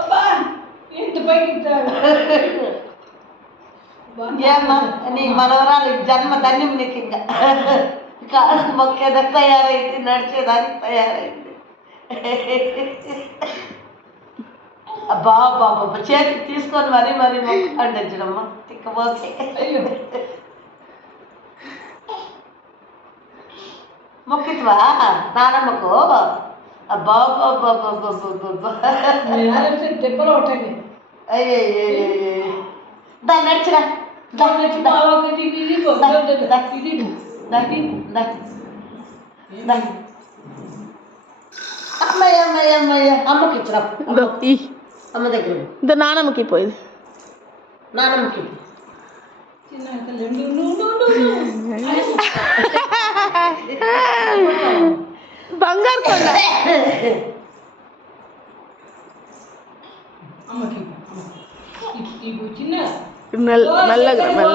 అబ్బా ఎంత పైకి ఏమ్మా నీ మనవరాలు జన్మ ధన్యం నీకు ఇంకా కాదు మొక్కేదానికి తయారైంది, నడిచేదానికి తయారైంది. అబ్బా బాబా చేతికి తీసుకొని మరీ మొక్కండి చూడమ్మా తిక్కబోకే. మొక్కిత్వా నానమ్మకు? అబ్బా బాబా దెబ్బలు ఉంటాయి. అయ్యే దాన్ని నడిచిరా అమ్మయ్య అమ్మకి ఇచ్చిరా అమ్మ దగ్గర నానమ్మకి పోయింది. నానమ్మకి బంగారు కొండ చిన్న మెల్లగా దగ్గర